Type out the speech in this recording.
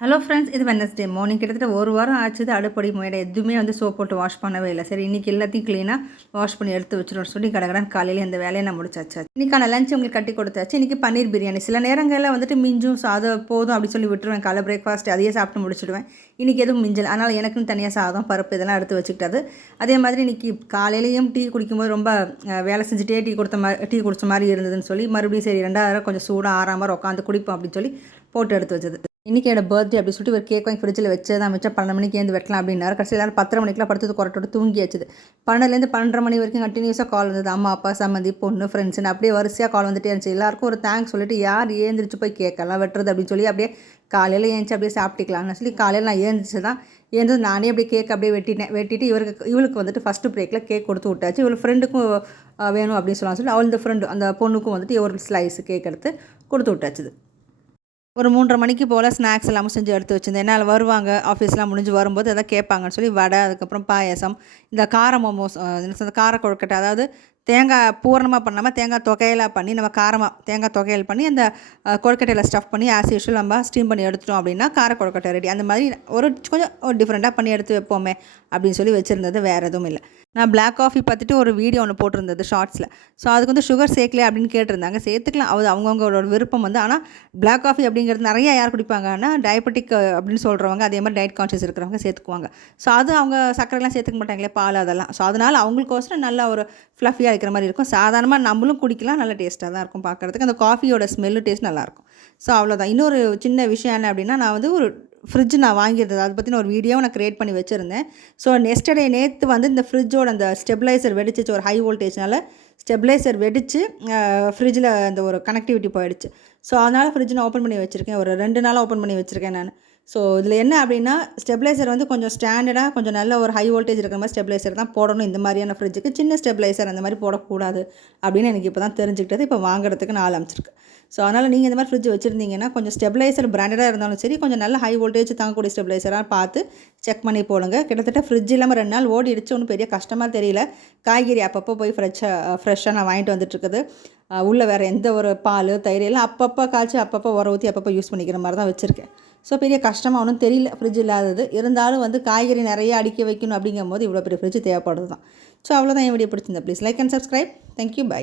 Hello friends, இது Wednesday morning. கிட்டத்தட்ட ஒரு வாரம் ஆச்சுது அடுப்படி முயட எதுவுமே சோப் போட்டு வாஷ் பண்ணவே இல்லை. சரி, இன்றைக்கி எல்லாத்தையும் க்ளீனாக வாஷ் பண்ணி எடுத்து வச்சுருவோம் சொல்லி கடகடன் காலையில் இந்த வேலையை நான் முடிச்சாச்சு. இன்றைக்கான லஞ்ச் உங்களுக்கு கட்டி கொடுத்தாச்சு. இன்றைக்கி பன்னீர் பிரியாணி. சில நேரங்களில் மிஞ்சும் சாதம் போதும் அப்படி சொல்லி விட்டுருவேன். காலை பிரேக்ஃபாஸ்ட் அதையே சாப்பிட்டு முடிச்சுடுவேன். இன்றைக்கி எதுவும் மிஞ்சல், அதனால் எனக்குன்னு தனியாக சாதம் பருப்பு இதெல்லாம் எடுத்து வச்சுக்கிட்டது. அதே மாதிரி இன்றைக்கி காலையிலையும் டீ குடிக்கும்போது ரொம்ப வேலை செஞ்சுட்டே டீ குடிச்ச மாதிரி இருந்ததுன்னு சொல்லி மறுபடியும் சரி 2வது கொஞ்சம் சூடாக ஆறாமல் உட்காந்து குடிப்போம் அப்படின்னு சொல்லி போட்டு எடுத்து வச்சது. இன்றைக்கி என்னோட பர்த்டே அப்படி சொல்லிட்டு ஒரு கேக் வாங்கி ஃப்ரிட்ஜில் வச்சா 12 மணிக்கு ஏந்து வெட்டலாம் அப்படின்னாரு. கடைசி எல்லாரும் 10:30 மணிக்கெலாம் படுத்தது கொரட்டோடு தூங்கியாச்சு. 12லேருந்து 12:30 மணி வரைக்கும் கண்டினியூஸாக கால் வந்தது. அம்மா, அப்பா, சம்மந்தி, பொண்ணு, ஃப்ரெண்ட்ஸ்னு அப்படியே வரிசையாக கால் வந்துட்டே இருந்துச்சு. எல்லாருக்கும் ஒரு தேங்க்ஸ் சொல்லிட்டு யார் ஏந்திரிச்சு போய் கேட்கலாம் வெட்டுறது அப்படின்னு சொல்லி அப்படியே காலையில் ஏந்திச்சு அப்படியே சாப்பிட்டுக்கலாம்னு சொல்லி காலையில் நான் ஏந்திரிச்சு நானே அப்படியே கேக் அப்படியே வெட்டிட்டு இவளுக்கு ஃபஸ்ட்டு பிரேக்கில் கேக் கொடுத்து விட்டாச்சு. இவள் ஃப்ரெண்டுக்கும் வேணும் அப்படின்னு சொல்லி அவள் இந்த ஃப்ரெண்டு அந்த பொண்ணுக்கும் ஒரு ஸ்லைஸ் கேக் எடுத்து கொடுத்து விட்டாச்சுது. ஒரு 3:30 மணிக்கு போல் ஸ்நாக்ஸ் எல்லாமும் செஞ்சு எடுத்து வச்சுருந்தேன். என்னால் வருவாங்க, ஆஃபீஸ்லாம் முடிஞ்சு வரும்போது எதாவது கேட்பாங்கன்னு சொல்லி வடை, அதுக்கப்புறம் பாயாசம், இந்த கார மோமோஸ், கார கொழுக்கட்டை, அதாவது தேங்காய் பூரணமாக பண்ணாமல் தேங்காய் தொகையலாக பண்ணி நம்ம காரமாக தேங்காய் தொகையல் பண்ணி அந்த கொழுக்கட்டையில் ஸ்டஃப் பண்ணி ஆஸ் யூஷுவல் நம்ம ஸ்டீம் பண்ணி எடுத்துட்டோம் அப்படின்னா கார கொழுக்கட்டை ரெடி. அந்த மாதிரி கொஞ்சம் டிஃப்ரெண்ட்டாக பண்ணி எடுத்து வைப்போமே அப்படின்னு சொல்லி வச்சுருந்தது. வேறு எதுவும் இல்லை. நான் பிளாக் காஃபி பார்த்துட்டு ஒரு வீடியோ ஒன்று போட்டிருந்தது ஷார்ட்ஸில். ஸோ அதுக்கு சுகர் சேர்க்கல அப்படின்னு கேட்டிருந்தாங்க. சேர்த்துக்கலாம், அது அவங்கவுங்களோட விருப்பம். ஆனால் பிளாக் காஃபி அப்படிங்கிறது நிறையா யார் குடிப்பாங்கன்னா டயபெட்டிக் அப்படின்னு சொல்கிறவங்க, அதே மாதிரி டயட் கான்ஷியஸ் இருக்கிறவங்க சேர்த்துக்குவாங்க. ஸோ அது அவங்க சர்க்கரைலாம் சேர்த்துக்க மாட்டாங்களே, பால் அதெல்லாம். ஸோ அதனால் அவங்களுக்கோசரம் நல்லா ஒரு ஃப்ளஃபியாக இருக்கிற மாதிரி இருக்கும். சாதாரணமாக நம்மளும் குடிக்கலாம், நல்ல டேஸ்ட்டாக தான் இருக்கும் பார்க்குறதுக்கு. அந்த காஃபியோட ஸ்மெல்லு டேஸ்ட் நல்லாயிருக்கும். ஸோ அவ்வளோதான். இன்னொரு சின்ன விஷயம் என்ன அப்படின்னா, நான் ஒரு ஃப்ரிட்ஜ் நான் வாங்கியிருந்தது, அதை பற்றின ஒரு வீடியோவை நான் க்ரியேட் பண்ணி வச்சுருந்தேன். ஸோ நேற்று இந்த ஃப்ரிட்ஜோட அந்த ஸ்டெபிளைசர் வெடிச்சிச்சு. ஒரு ஹை வோல்டேஜ்னால ஸ்டெபிளைசர் வெடித்து ஃப்ரிட்ஜில் அந்த ஒரு கனெக்டிவிட்டி போயிடுச்சு. ஸோ அதனால் ஃப்ரிட்ஜ் நான் ஓப்பன் பண்ணி வச்சுருக்கேன். ஒரு 2 நாளாக ஓப்பன் பண்ணி வச்சுருக்கேன் நான். ஸோ இதில் என்ன அப்படின்னா, ஸ்டெபிளைசர் கொஞ்சம் ஸ்டாண்டர்டாக கொஞ்சம் நல்ல ஒரு ஹை வோல்டேஜ் இருக்கிற மாதிரி ஸ்டெபிளைசர் தான் போடணும். இந்த மாதிரியான ஃப்ரிட்ஜுக்கு சின்ன ஸ்டெபிளைசர் அந்த மாதிரி போடக்கூடாது அப்படின்னு எனக்கு இப்போ தான் தெரிஞ்சுக்கிட்டது. இப்போ வாங்குறதுக்கு நான் ஆரம்பிச்சிருக்கு. ஸோ அதனால் நீங்கள் இந்த மாதிரி ஃப்ரிட்ஜ் வச்சுருந்தீங்கன்னா கொஞ்சம் ஸ்டெபிளைசர் பிராண்டடாக இருந்தாலும் சரி, கொஞ்சம் நல்ல ஹை வோல்டேஜ் தாங்கக்கூடிய ஸ்டெபிளைசராக பார்த்து செக் பண்ணி போடுங்க. கிட்டத்தட்ட ஃப்ரிட்ஜ் இல்லாமல் 2 நாள் ஓடிடுச்சு. ஒன்றும் பெரிய கஷ்டமாக தெரியல. காய்கறி அப்பப்போ போய் ஃப்ரெஷ்ஷாக நான் வாங்கிட்டு வந்துட்டுருக்குது. உள்ளே வேறு எந்த ஒரு பால், தயிர் எல்லாம் அப்பப்போ காய்ச்சி அப்பப்போ உர ஊற்றி அப்பப்போ யூஸ் பண்ணிக்கிற மாதிரி தான் வச்சுருக்கேன். ஸோ பெரிய கஷ்டமாக ஒன்றும் தெரியல ஃப்ரிட்ஜ் இல்லாதது. இருந்தாலும் காய்கறி நிறைய அடுக்கி வைக்கணும் அப்படிங்கும்போது இவ்வளோ பெரிய ஃப்ரிட்ஜ் தேவைப்படுது தான். ஸோ அவ்வளோதான். என் வீடியோ பிடிச்சிருந்தா please like and subscribe. Thank you, by.